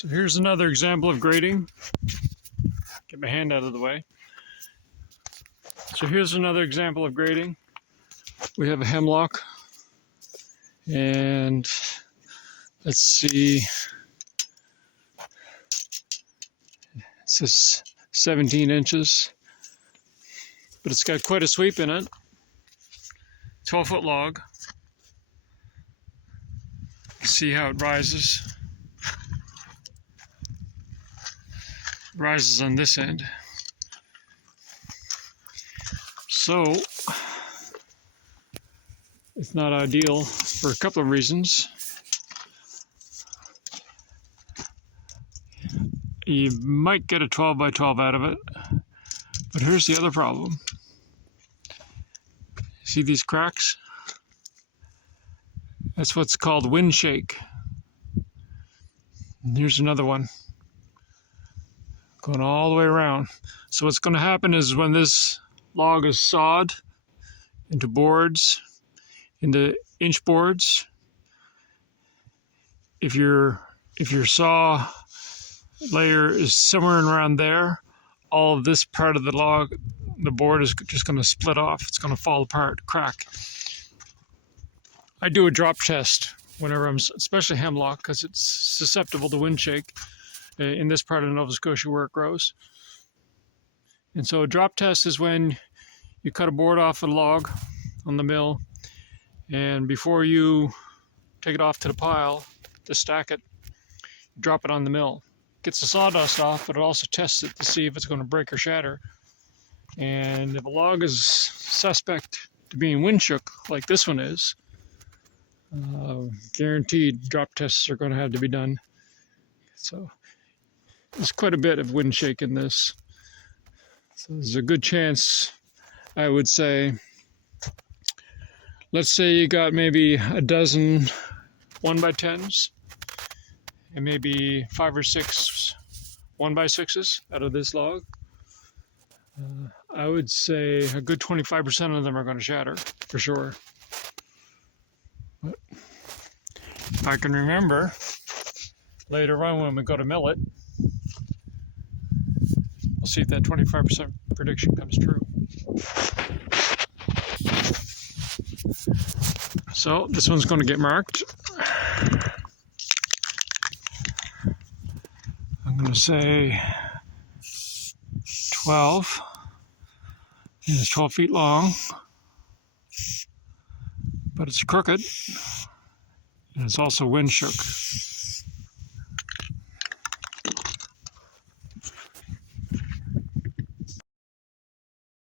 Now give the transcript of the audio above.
So here's another example of grading. Get my hand out of the way. So here's another example of grading. We have a hemlock, and let's see, it says 17 inches, but it's got quite a sweep in it. 12-foot log. See how it rises. Rises on this end. So it's not ideal for a couple of reasons. You might get a 12 by 12 out of it, but here's the other problem. See these cracks? That's what's called wind shake. And here's another one going all the way around. So what's going to happen is when this log is sawed into boards, into inch boards, if your saw layer is somewhere around there, all of this part of the log, the board, is just going to split off. It's going to fall apart, crack. I do a drop test whenever I'm, especially hemlock, because it's susceptible to wind shake in this part of Nova Scotia where it grows. And so a drop test is when you cut a board off a log on the mill, and before you take it off to the pile to stack it, drop it on the mill. It gets the sawdust off, but it also tests it to see if it's going to break or shatter. And if a log is suspect to being wind shook, like this one is, guaranteed drop tests are going to have to be done. So there's quite a bit of wind shake in this. So there's a good chance, I would say, let's say you got maybe a dozen 1x10s and maybe 5 or 6 1x6s out of this log. I would say a good 25% of them are going to shatter, for sure. But if I can remember, later on when we go to mill it, we'll see if that 25% prediction comes true. So this one's going to get marked. I'm going to say 12. And it's 12 feet long, but it's crooked, and it's also wind shook.